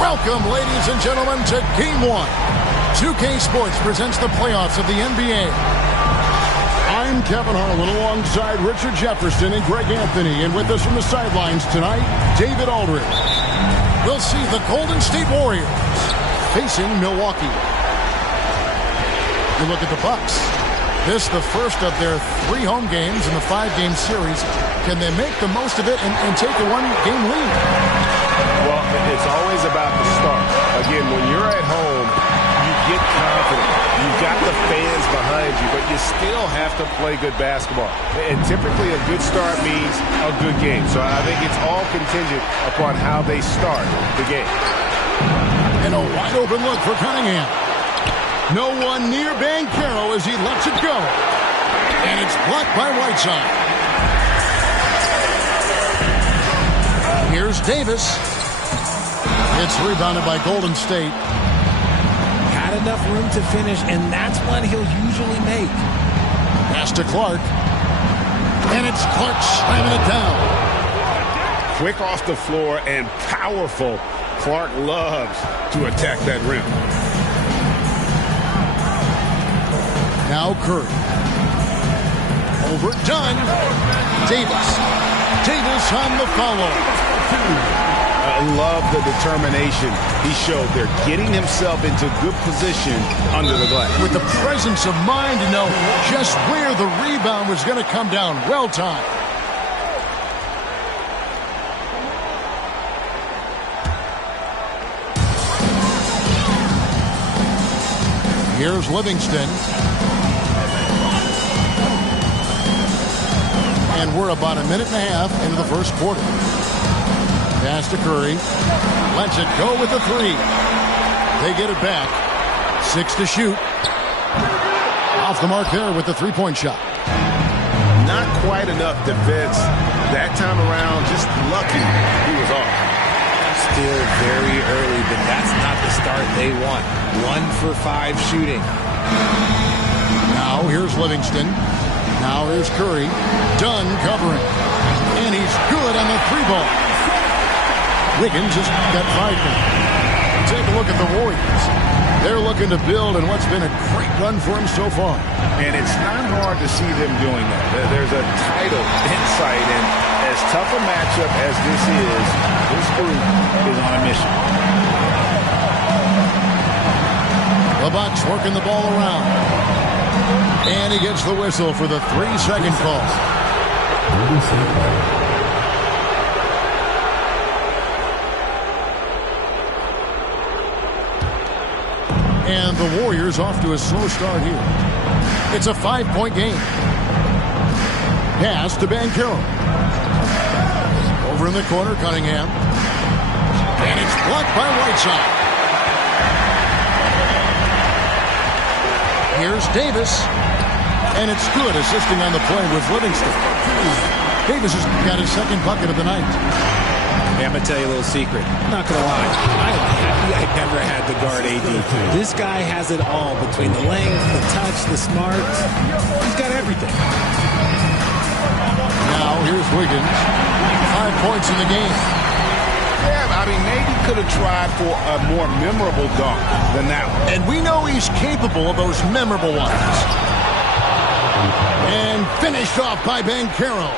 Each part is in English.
Welcome, ladies and gentlemen, to Game 1. 2K Sports presents the playoffs of the NBA. I'm Kevin Harlan alongside Richard Jefferson and Greg Anthony. And with us from the sidelines tonight, David Aldridge. We'll see the Golden State Warriors facing Milwaukee. You look at the Bucks. This the first of their 3 home games in the 5-game series. Can they make the most of it and take a 1-game lead? Well, it's always about the start. Again, when you're at home, you get confident. You've got the fans behind you, but you still have to play good basketball. And typically a good start means a good game. So I think it's all contingent upon how they start the game. And a wide open look for Cunningham. No one near Banchero as he lets it go. And it's blocked by Whiteside. Here's Davis. It's rebounded by Golden State. Had enough room to finish, and that's one he'll usually make. Pass to Clark. And it's Clark slamming it down. Quick off the floor and powerful. Clark loves to attack that rim. Now Curry. Overdone. Davis on the follow. I love the determination he showed there, getting himself into good position under the glass. With the presence of mind to know just where the rebound was going to come down. Well timed. Here's Livingston. And we're about a minute and a half into the first quarter. Pass to Curry. Lets it go with the 3. They get it back. 6 to shoot. Off the mark there with the 3-point shot. Not quite enough defense that time around. Just lucky he was off. Still very early, but that's not the start they want. 1 for 5 shooting. Now here's Livingston. Now here's Curry. Dunn covering. And he's good on the 3-ball. Wiggins just got 5 now. Take a look at the Warriors. They're looking to build in what's been a great run for them so far. And it's not hard to see them doing that. There's a title in sight, and as tough a matchup as this group is on a mission. The Bucks working the ball around. And he gets the whistle for the 3-second call. And the Warriors off to a slow start here. It's a 5-point game. Pass to Banchero. Over in the corner, Cunningham. And it's blocked by Whiteside. Here's Davis. And it's good, assisting on the play with Livingston. Davis has got his 2nd bucket of the night. Hey, I'm going to tell you a little secret. I'm not going to lie. I'm happy I never had to guard AD. This guy has it all between the length, the touch, the smarts. He's got everything. Now here's Wiggins. 5 points in the game. Yeah, I mean, maybe could have tried for a more memorable dunk than that one. And we know he's capable of those memorable ones. And finished off by Banchero.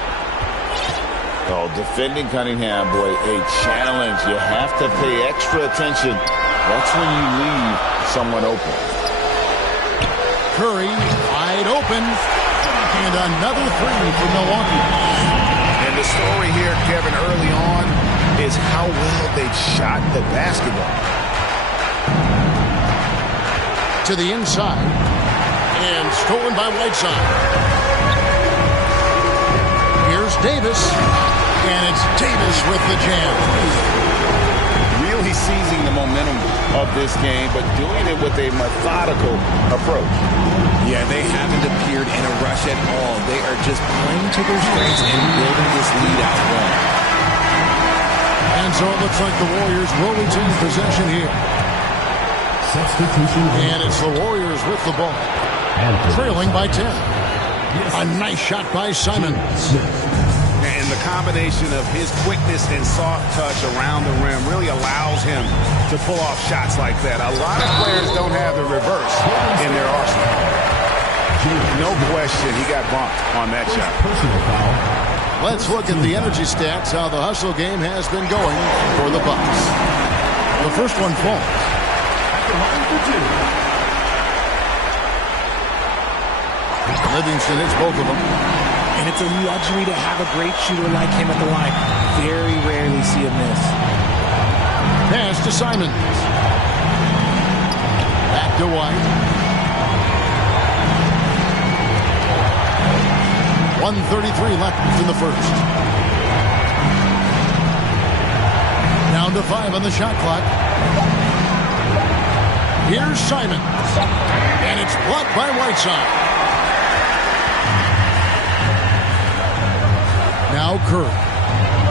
Oh, defending Cunningham, boy, a challenge. You have to pay extra attention. That's when you leave someone open. Curry, wide open. And another 3 for Milwaukee. And the story here, Kevin, early on is how well they shot the basketball. To the inside. And stolen by Whiteside. Here's Davis. And it's Davis with the jam. Really seizing the momentum of this game, but doing it with a methodical approach. Yeah, they haven't appeared in a rush at all. They are just playing to their strengths and building this lead out well. And so it looks like the Warriors will retain possession here. Substitution. And it's the Warriors with the ball. Trailing by 10. A nice shot by Simon. And the combination of his quickness and soft touch around the rim really allows him to pull off shots like that. A lot of players don't have the reverse in their arsenal. No question he got bumped on that shot. Personal foul. Let's look at the energy stats, how the hustle game has been going for the Bucks. The first one falls. Livingston hits both of them. And it's a luxury to have a great shooter like him at the line. Very rarely see a miss. Pass to Simons. Back to White. 1:33 left in the first. Down to 5 on the shot clock. Here's Simons. And it's blocked by Whiteside. Now Curry.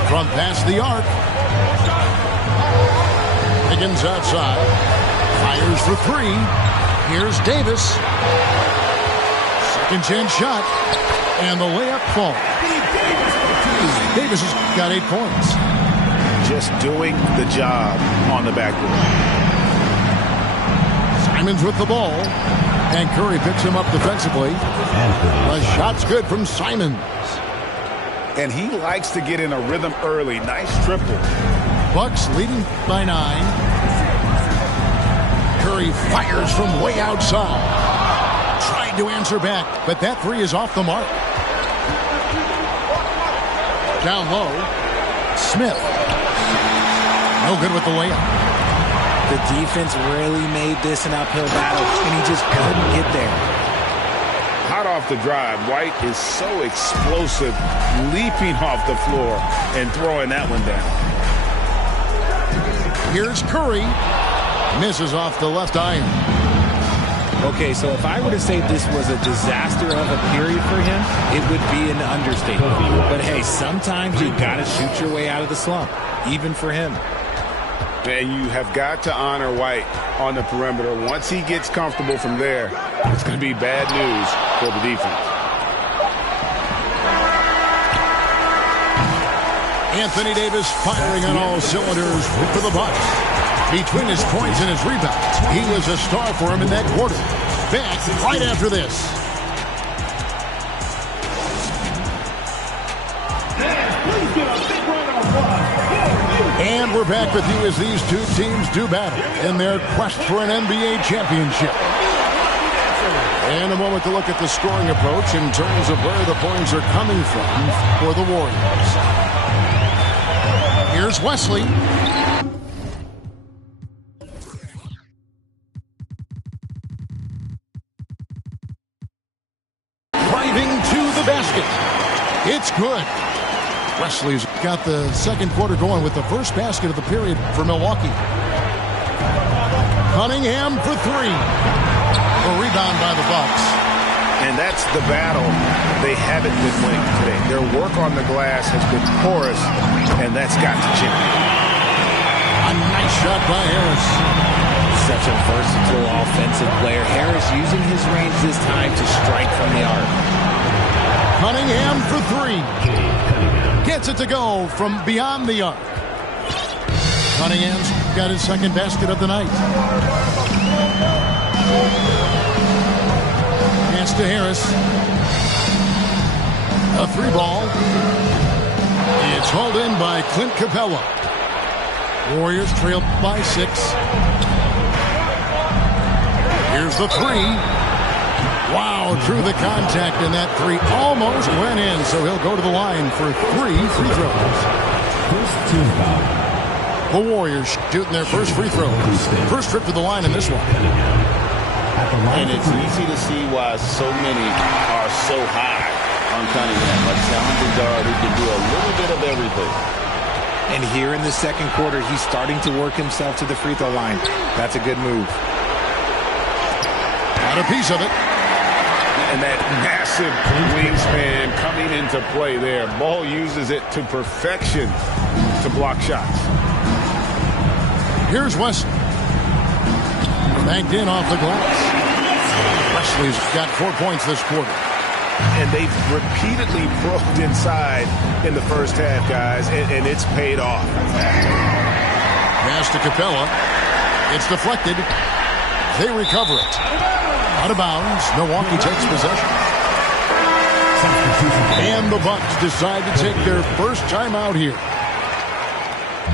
From past the arc. Higgins outside. Fires for 3. Here's Davis. Second chance shot. And the layup falls. Davis has got 8 points. Just doing the job on the backboard. Simons with the ball. And Curry picks him up defensively. The shot's good from Simons. And he likes to get in a rhythm early. Nice triple. Bucks leading by 9. Curry fires from way outside. Tried to answer back, but that 3 is off the mark. Down low. Smith. No good with the layup. The defense really made this an uphill battle, and he just couldn't get there. Hot off the drive. White is so explosive, leaping off the floor and throwing that one down. Here's Curry. Misses off the left iron. Okay, so if I were to say this was a disaster of a period for him, it would be an understatement. But hey, sometimes you got to shoot your way out of the slump, even for him. And you have got to honor White on the perimeter. Once he gets comfortable from there, it's going to be bad news for the defense. Anthony Davis firing on all cylinders for the Bucks. Between his points and his rebounds, he was a star for him in that quarter. Back right after this. And we're back with you as these two teams do battle in their quest for an NBA championship. And a moment to look at the scoring approach in terms of where the points are coming from for the Warriors. Here's Wesley. Driving to the basket. It's good. Wesley's got the second quarter going with the first basket of the period for Milwaukee. Cunningham for 3. A rebound by the Bucks. And that's the battle they haven't been winning today. Their work on the glass has been porous, and that's got to change. A nice shot by Harris. Such a versatile offensive player. Harris using his range this time to strike from the arc. Cunningham for 3. Gets it to go from beyond the arc. Cunningham's got his second basket of the night. Pass to Harris. A 3-ball. It's hauled in by Clint Capella. Warriors trail by 6. Here's the 3. Wow, through the contact, and that 3 almost went in, so he'll go to the line for 3 free throws. First team foul. The Warriors shooting their first free throws. First trip to the line in this one. And it's easy to see why so many are so high on Cunningham. A talented guard who can do a little bit of everything. And here in the second quarter, he's starting to work himself to the free throw line. That's a good move. Got a piece of it. And that massive wingspan coming into play there. Ball uses it to perfection to block shots. Here's Wesley. Banked in off the glass. Wesley's got 4 points this quarter. And they've repeatedly probed inside in the first half, guys, and it's paid off. Pass to Capella. It's deflected. They recover it. Out of bounds. Milwaukee takes possession. And the Bucks decide to take their first time out here.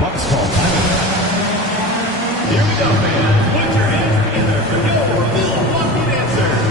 Bucks call timeout. Here we go, man. Put your hands together for your Milwaukee dancers.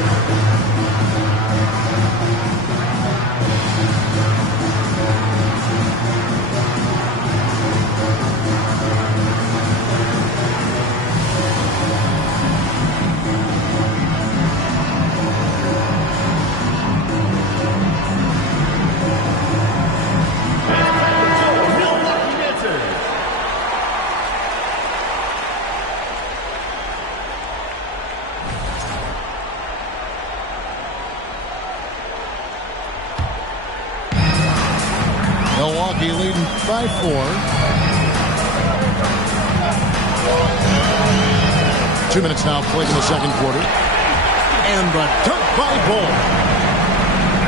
Milwaukee leading by 4. 2 minutes now played in the second quarter. And the dunk by Ball.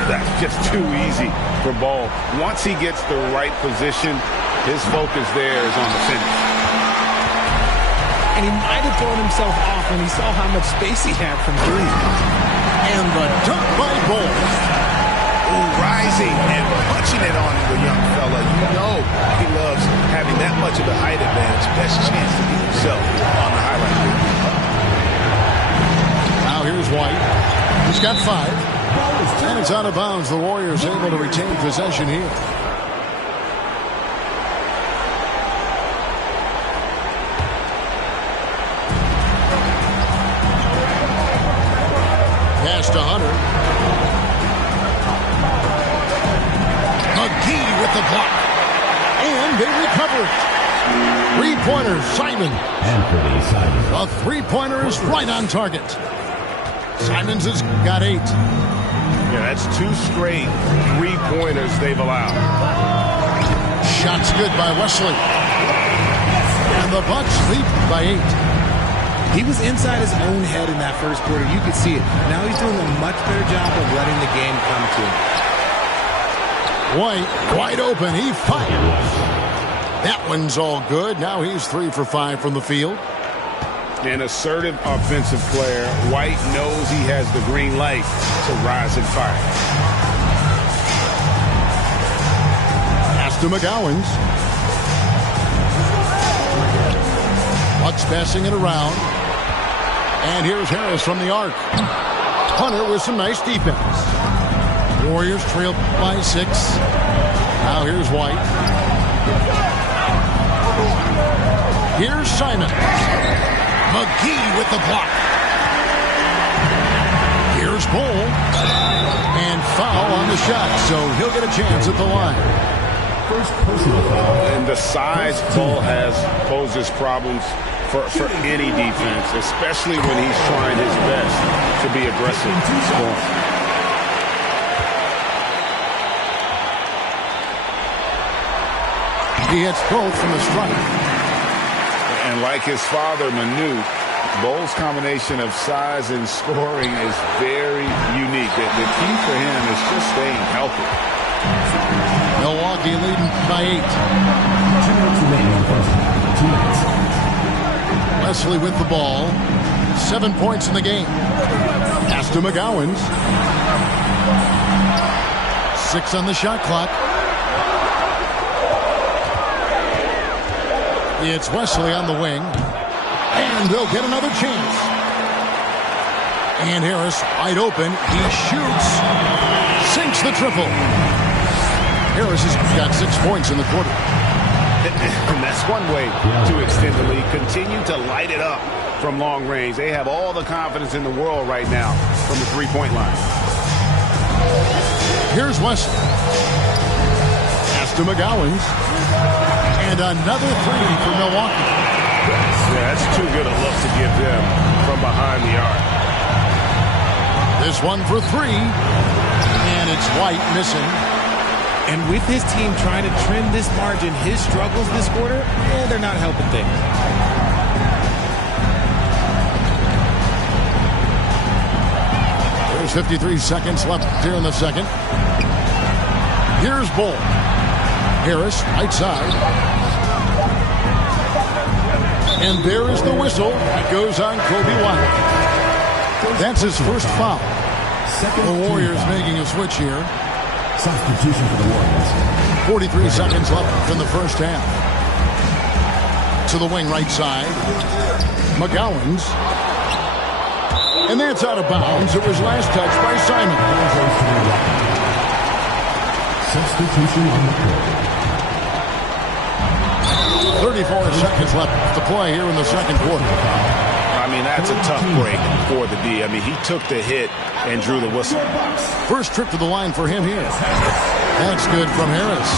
That's just too easy for Ball. Once he gets the right position, his focus there is on the finish. And he might have thrown himself off when he saw how much space he had from 3. And the dunk by Ball. Rising and punching it on the young fella. You know he loves having that much of a height advantage. Best chance to be himself on the highlight reel. Now here's White. He's got 5. And it's out of bounds. The Warriors able to retain possession here. Pass to Hunter. McGee with the block. And they recover it. 3-pointer, Simon. Anthony Simon. A 3-pointer is right on target. Simons has got 8. Yeah, that's 2 straight 3-pointers they've allowed. Shots good by Wesley. And the Bucks lead by 8. He was inside his own head in that first quarter. You could see it. Now he's doing a much better job of letting the game come to him. White, wide open. He fires. That one's all good. Now he's 3 for 5 from the field. An assertive offensive player. White knows he has the green light to rise and fire. Pass to McGowans. Bucks passing it around. And here's Harris from the arc. Hunter with some nice defense. Warriors trail by 6. Now here's White. Here's Simon. McGee with the block. Here's Bull. And foul on the shot, so he'll get a chance at the line. First personal foul. And the size Bull has poses problems for any defense, especially when he's trying his best to be aggressive. He hits both from the strike. And like his father, Manu, Bull's combination of size and scoring is very unique. The key for him is just staying healthy. Milwaukee leading by 8. 2 minutes remaining in the first half. 2 minutes. Wesley with the ball. 7 points in the game. Pass to McGowans. 6 on the shot clock. It's Wesley on the wing. And they'll get another chance. And Harris wide open. He shoots. Sinks the triple. Harris has got 6 points in the quarter. And that's one way to extend the lead. Continue to light it up from long range. They have all the confidence in the world right now from the three-point line. Here's Wesley. Pass to McGowans. And another three for Milwaukee. Yeah, that's too good a look to give them from behind the arc. This one for three. And it's White missing. And with his team trying to trim this margin, his struggles this quarter, they're not helping things. There's 53 seconds left here in the second. Here's Bull. Harris, right side. And there is the whistle. It goes on Kobe White. That's his first foul. The Warriors making a switch here. Substitution for the Warriors. 43 seconds left in the first half. To the wing right side. McGowans. And that's out of bounds. It was last touched by Simon. Substitution on the court. 34 seconds left to play here in the second quarter. I mean, that's a tough break for the D. I mean, he took the hit and drew the whistle. First trip to the line for him here. That's good from Harris.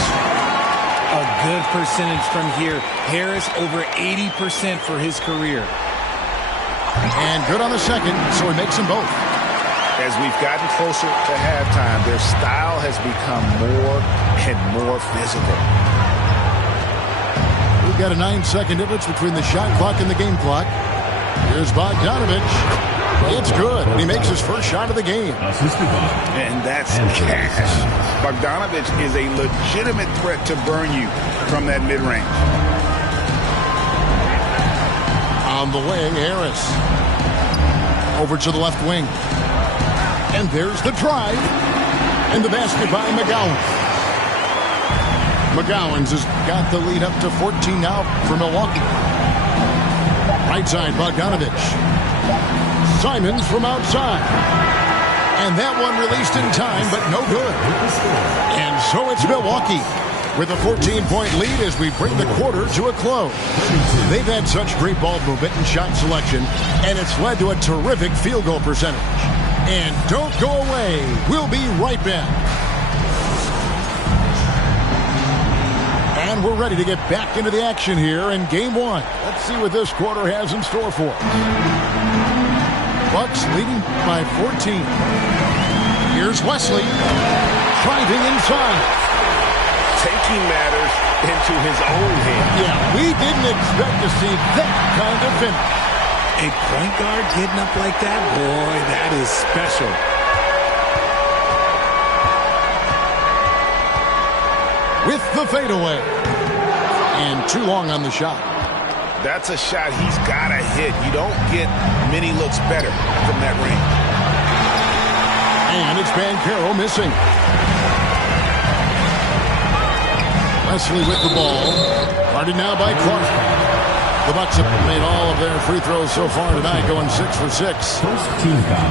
A good percentage from here. Harris over 80% for his career. And good on the second, so he makes them both. As we've gotten closer to halftime, their style has become more and more physical. We've got a 9-second difference between the shot clock and the game clock. Here's Bogdanovich. It's good. He makes his first shot of the game. And that's cash. Bogdanovich is a legitimate threat to burn you from that mid-range. On the way, Harris. Over to the left wing. And there's the drive. And the basket by McGowans. McGowans has got the lead up to 14 now for Milwaukee. Right side, Bogdanovich. Simons from outside. And that one released in time, but no good. And so it's Milwaukee with a 14-point lead as we bring the quarter to a close. They've had such great ball movement and shot selection, and it's led to a terrific field goal percentage. And don't go away. We'll be right back. And we're ready to get back into the action here in Game 1. Let's see what this quarter has in store for us. Bucks leading by 14. Here's Wesley driving inside. Taking matters into his own hands. Yeah, we didn't expect to see that kind of finish. A point guard getting up like that, boy, that is special. With the fadeaway. And too long on the shot. That's a shot he's got to hit. You don't get many looks better from that range. And it's Banchero missing. Wesley with the ball. Guarded now by Clark. The Bucks have made all of their free throws so far tonight, going 6 for 6. First team foul.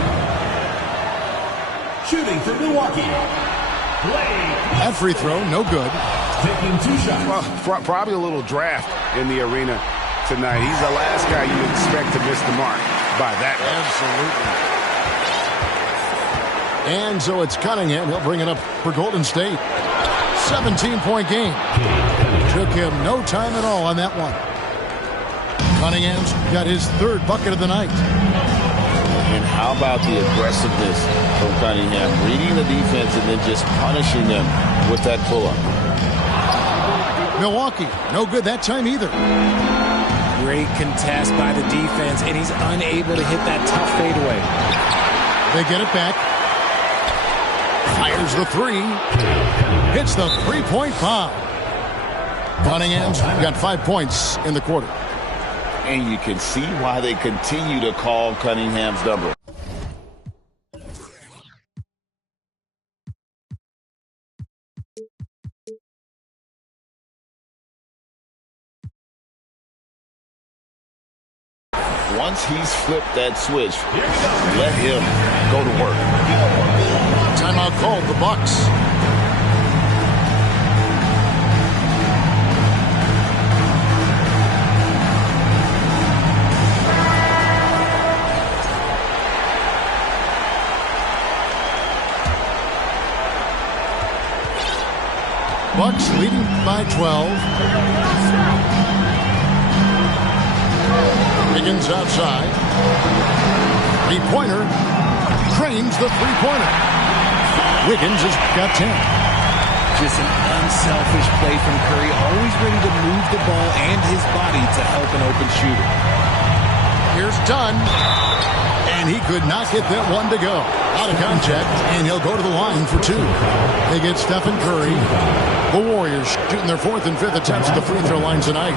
Shooting for Milwaukee. That free throw, no good. Taking 2 shots. Well, probably a little draft in the arena tonight. He's the last guy you expect to miss the mark by that. Absolutely. And so it's Cunningham. He'll bring it up for Golden State. 17-point game. Took him no time at all on that one. Cunningham's got his third bucket of the night. And how about the aggressiveness from Cunningham? Reading the defense and then just punishing them with that pull-up. Milwaukee, no good that time either. Great contest by the defense, and he's unable to hit that tough fadeaway. They get it back. Fires the three. Hits the three-point bomb. Cunningham's got 5 points in the quarter. And you can see why they continue to call Cunningham's number. Once he's flipped that switch, let him go to work. Timeout called, the Bucks. Bucks leading by 12. Wiggins outside. Three-pointer. Cranes the three-pointer. Wiggins has got 10. Just an unselfish play from Curry, always ready to move the ball and his body to help an open shooter. Here's Dunn. And he could not get that one to go. Out of contact, and he'll go to the line for two. They get Stephen Curry. The Warriors shooting their fourth and fifth attempts at the free throw line tonight.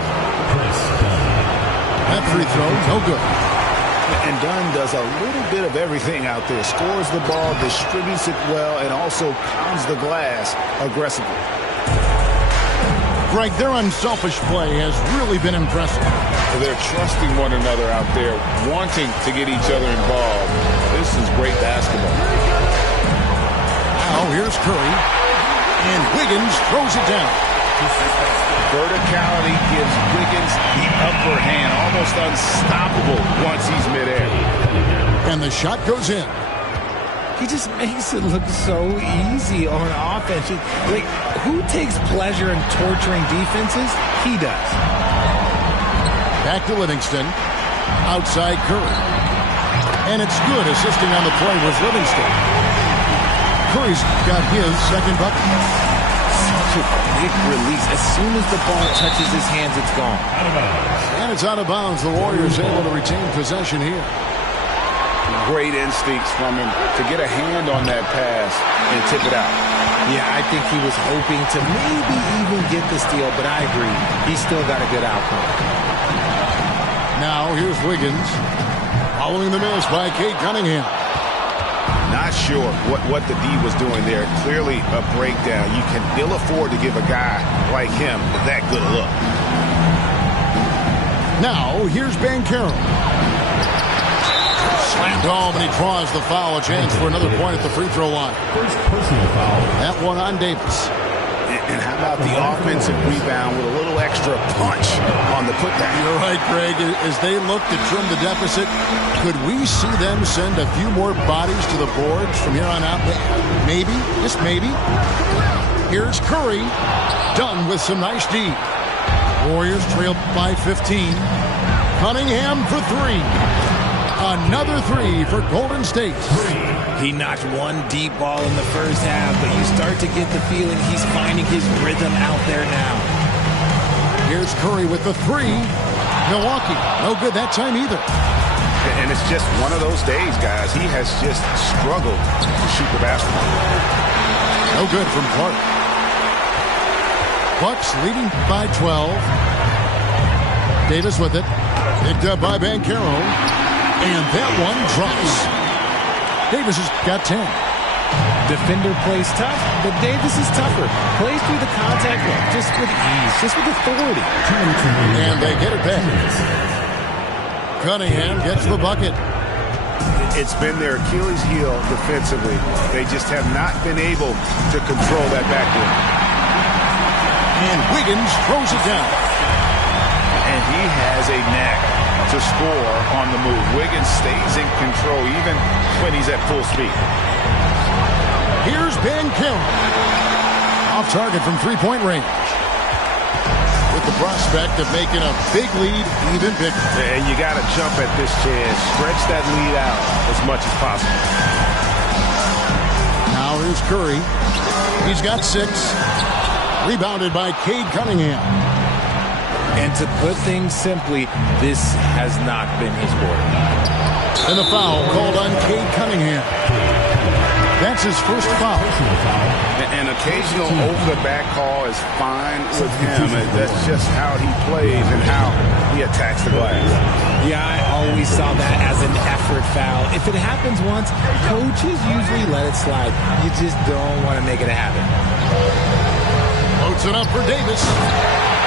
That free throw, no good. And Dunn does a little bit of everything out there. Scores the ball, distributes it well, and also pounds the glass aggressively. Greg, their unselfish play has really been impressive. They're trusting one another out there, wanting to get each other involved. This is great basketball. Now here's Curry. And Wiggins throws it down. Verticality gives Wiggins the upper hand, almost unstoppable once he's midair. And the shot goes in. He just makes it look so easy on offense. Like, who takes pleasure in torturing defenses? He does. Back to Livingston. Outside Curry. And it's good. Assisting on the play was Livingston. Curry's got his second bucket. Such a quick release. As soon as the ball touches his hands, it's gone. And it's out of bounds. The Warriors able to retain possession here. Great instincts from him to get a hand on that pass and tip it out. Yeah, I think he was hoping to maybe even get the steal, but I agree. He still got a good outcome. Now here's Wiggins. Following the miss by Cade Cunningham. Not sure what the D was doing there. Clearly a breakdown. You can ill afford to give a guy like him that good a look. Now here's Banchero. Slammed home, and he draws the foul. A chance for another point at the free throw line. First personal foul. That one on Davis. And how about the offensive rebound with a little extra punch on the putback? You're right, Greg. As they look to trim the deficit, could we see them send a few more bodies to the boards from here on out? Maybe, just maybe. Here's Curry. Done with some nice D. Warriors trail by 15. Cunningham for three. Another three for Golden State. He knocked one deep ball in the first half, but you start to get the feeling he's finding his rhythm out there now. Here's Curry with the three. Milwaukee, no good that time either. And it's just one of those days, guys. He has just struggled to shoot the basketball. No good from Clark. Bucks leading by 12. Davis with it. Picked up by Banchero. And that one drops. Davis has got 10. Defender plays tough, but Davis is tougher. Plays through the contact just with ease, just with authority. And they get it back. Cunningham gets the bucket. It's been their Achilles heel defensively. They just have not been able to control that backcourt. And Wiggins throws it down. And he has a knack to score on the move. Wiggins stays in control even when he's at full speed. Here's Banchero. Off target from three-point range. With the prospect of making a big lead even bigger. And you got to jump at this chance. Stretch that lead out as much as possible. Now here's Curry. He's got 6. Rebounded by Cade Cunningham. And to put things simply, this has not been his quarter. And the foul called on Cade Cunningham. That's his first foul. An occasional over-the-back call is fine with him. That's just how he plays and how he attacks the glass. Yeah, I always saw that as an effort foul. If it happens once, coaches usually let it slide. You just don't want to make it a habit. Floats it up for Davis.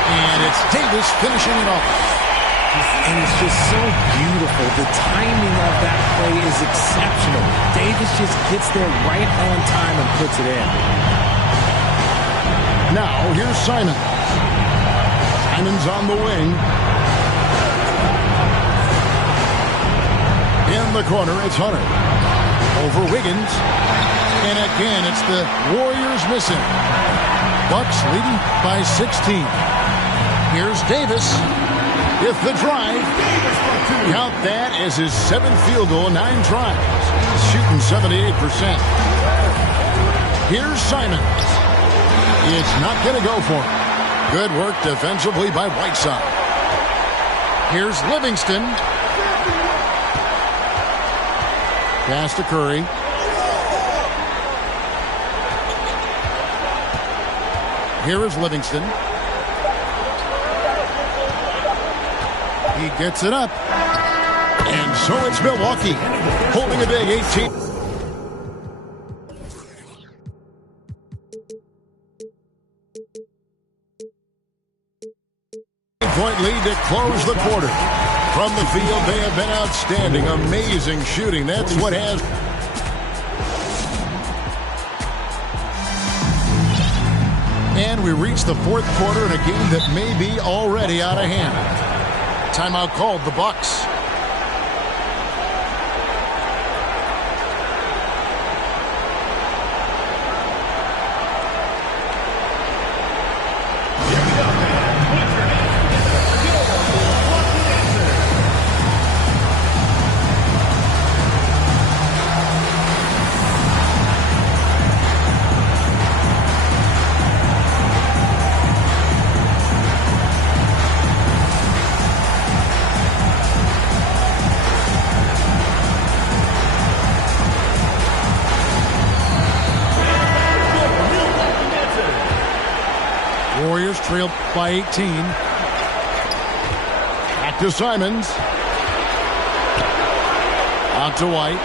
And it's Davis finishing it off. And it's just so beautiful. The timing of that play is exceptional. Davis just gets there right on time and puts it in. Now, here's Simon. Simon's on the wing. In the corner, it's Hunter. Over Wiggins. And again, it's the Warriors missing. Bucks leading by 16. Here's Davis with the drive. Count that as his 7th field goal in 9 tries. He's shooting 78%. Here's Simons. It's not going to go for him. Good work defensively by Whiteside. Here's Livingston. Pass to Curry. Here is Livingston. He gets it up. And so it's Milwaukee holding a big 18. Point lead to close the quarter. From the field, they have been outstanding. Amazing shooting. That's what has... And we reach the 4th quarter in a game that may be already out of hand. Timeout called, the Bucks. Warriors trailed by 18. Back to Simons. Out to White.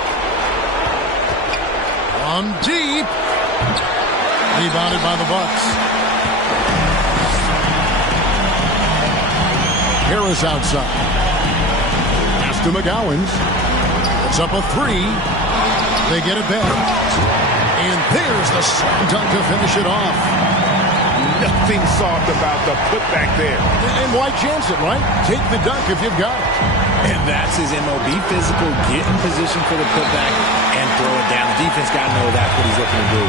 On deep. Rebounded by the Bucks. Harris outside. Pass to McGowens. It's up a 3. They get it back. And there's the slam dunk to finish it off. Nothing soft about the putback there. And why chance it, right? Take the dunk if you've got it. And that's his MO. Be physical, get in position for the putback, and throw it down. The defense got to know that's what he's looking to do.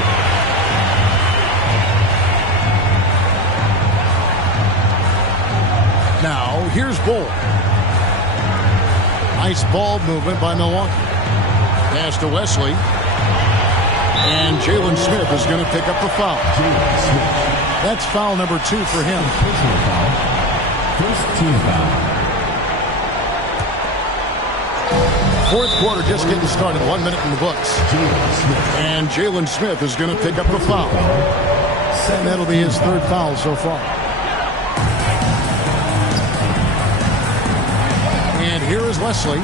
Now, here's Bull. Nice ball movement by Milwaukee. Pass to Wesley. And Jalen Smith is going to pick up the foul. That's foul number 2 for him. Personal foul. First team foul. 4th quarter just getting started. 1 minute in the books. And Jalen Smith is going to pick up the foul. And that'll be his 3rd foul so far. And here is Wesley.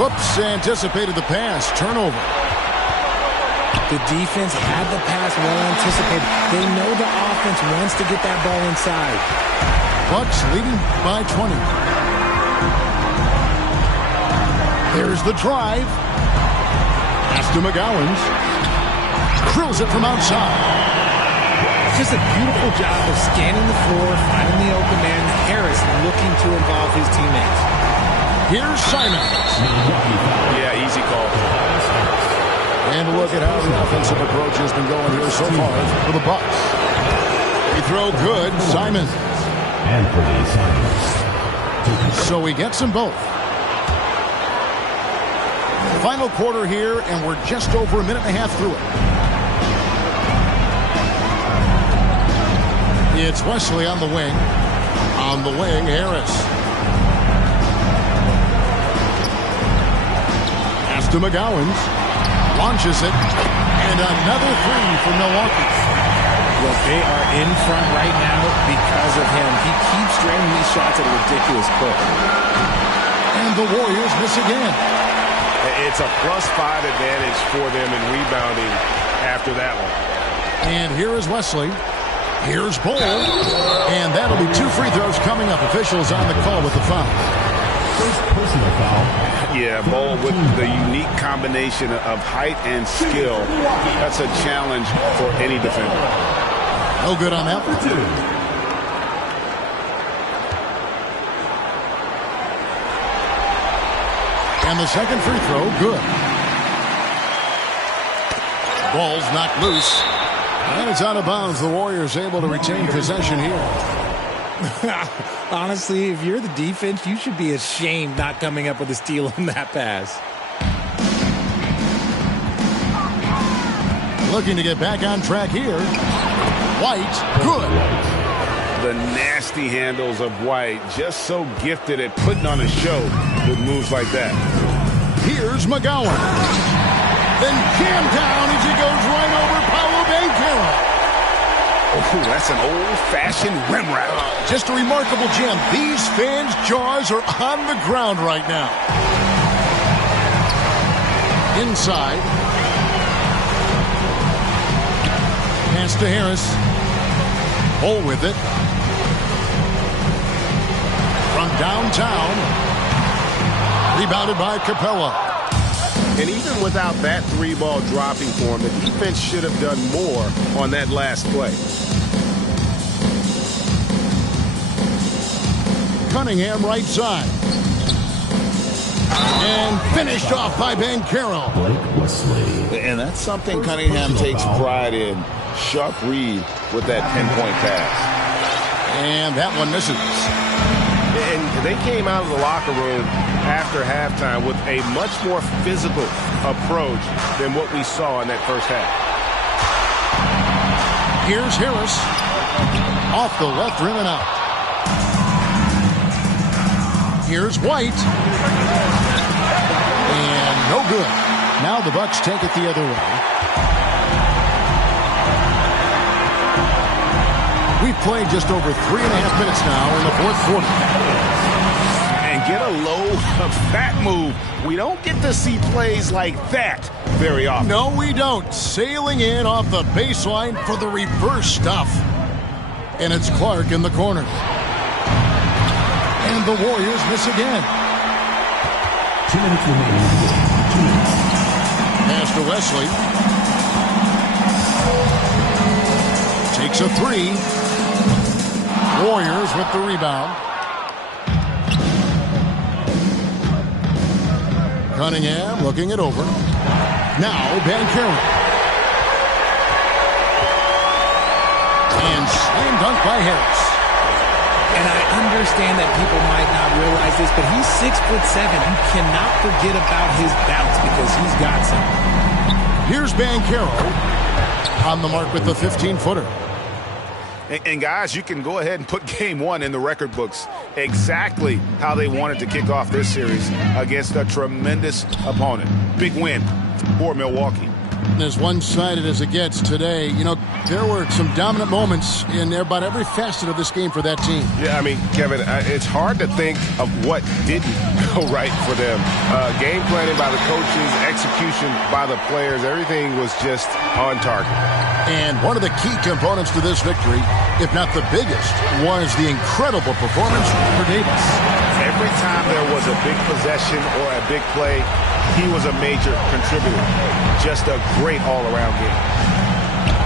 Whoops, anticipated the pass. Turnover. The defense had the pass well anticipated. They know the offense wants to get that ball inside. Bucks leading by 20. There's the drive. Pass to McGowens. Drills it from outside. It's just a beautiful job of scanning the floor, finding the open man. Harris looking to involve his teammates. Here's Simons. Yeah, easy call. And look at how the offensive approach has been going here so far for the Bucks. They throw good. Simons. Anthony Simons. So he gets them both. Final quarter here, and we're just over a minute and a half through it. It's Wesley on the wing. On the wing, Harris. Pass to McGowens. Launches it, and another 3 for Milwaukee. Look, they are in front right now because of him. He keeps draining these shots at a ridiculous clip. And the Warriors miss again. It's a +5 advantage for them in rebounding after that one. And here is Wesley. Here's Bull. And that'll be 2 free throws coming up. Officials on the call with the foul. First personal foul. Yeah, Bull with the unique combination of height and skill. That's a challenge for any defender. No good on that one. And the second free throw, good. Ball's knocked loose. And it's out of bounds. The Warriors able to retain possession here. Honestly, if you're the defense, you should be ashamed not coming up with a steal on that pass. Looking to get back on track here. White, good. The nasty handles of White, just so gifted at putting on a show with moves like that. Here's McGowan. Then jammed down as he goes right over Paolo Banchero. Oh, that's an old-fashioned rim wrap. Just a remarkable jam. These fans' jaws are on the ground right now. Inside. Pass to Harris. Hole with it. From downtown. Rebounded by Capella. And even without that three-ball dropping for him, the defense should have done more on that last play. Cunningham right side. And finished off by Banchero. And that's something Cunningham takes pride in. Sharp read with that pinpoint pass. And that one misses. And they came out of the locker room after halftime with a much more physical approach than what we saw in that first half. Here's Harris. Off the left rim and out. Here's White. And no good. Now the Bucks take it the other way. We've played just over 3.5 minutes now in the fourth quarter. And get a load of that move. We don't get to see plays like that very often. No, we don't. Sailing in off the baseline for the reverse stuff. And it's Clark in the corner. And the Warriors miss again. 2 minutes remaining. Pass to Wesley. Takes a three. Warriors with the rebound. Cunningham looking it over. Now Banchero. And slam dunk by Harris. And I understand that people might not realize this, but he's 6'7". You cannot forget about his bounce because he's got something. Here's Banchero on the mark with the 15-footer. And guys, you can go ahead and put game one in the record books. Exactly how they wanted to kick off this series against a tremendous opponent. Big win for Milwaukee. As one-sided as it gets today, you know, there were some dominant moments in about every facet of this game for that team. Yeah, I mean, Kevin, it's hard to think of what didn't go right for them. Game planning by the coaches, execution by the players, everything was just on target. And one of the key components to this victory, if not the biggest, was the incredible performance for Davis. Every time there was a big possession or a big play, he was a major contributor. Just a great all-around game.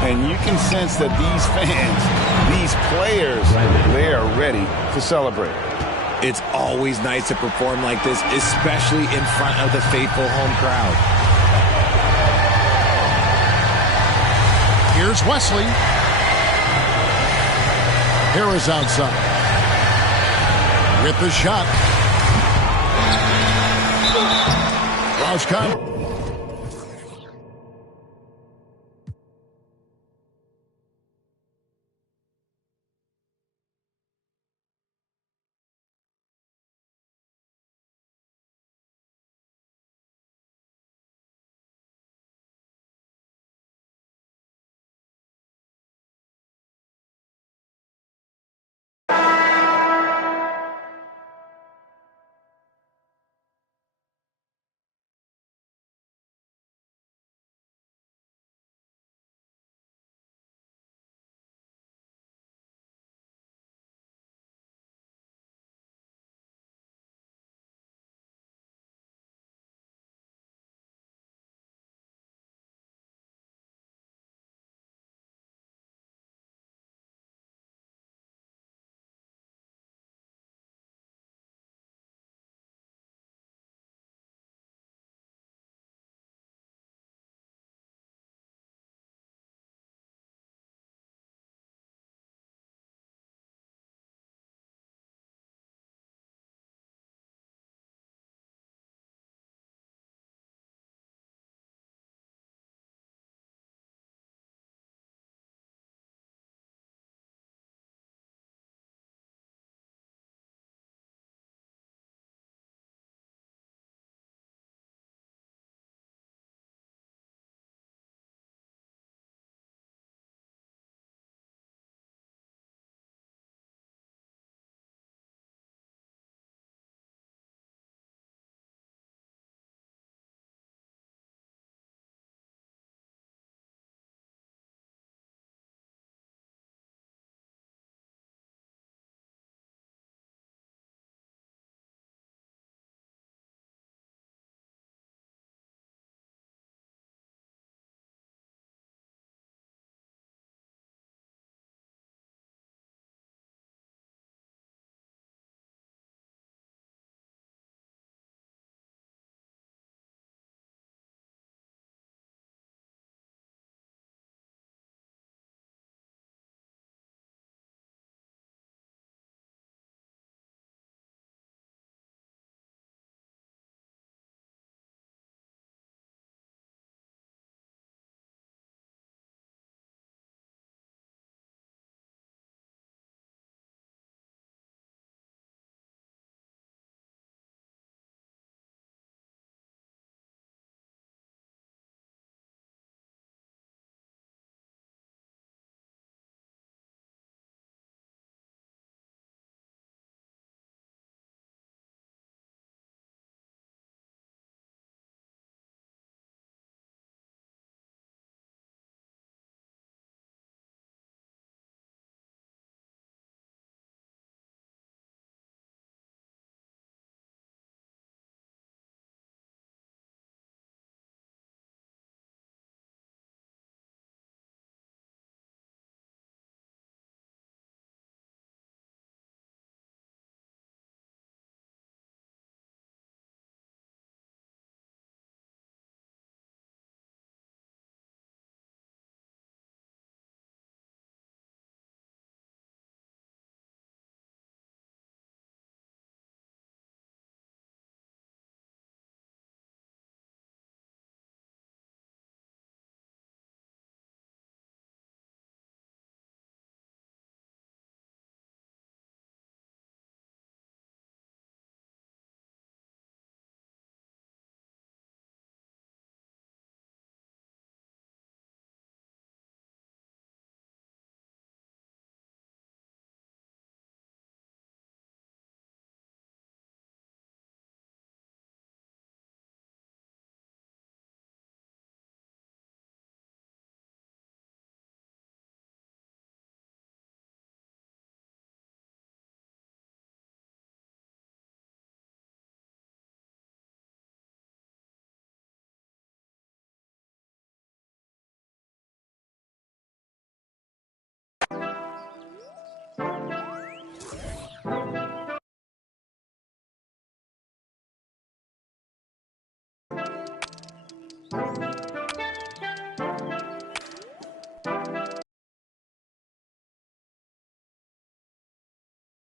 And you can sense that these fans, these players, they are ready to celebrate. It's always nice to perform like this, especially in front of the faithful home crowd. Here's Wesley. Harris outside. With the shot. Rauschka.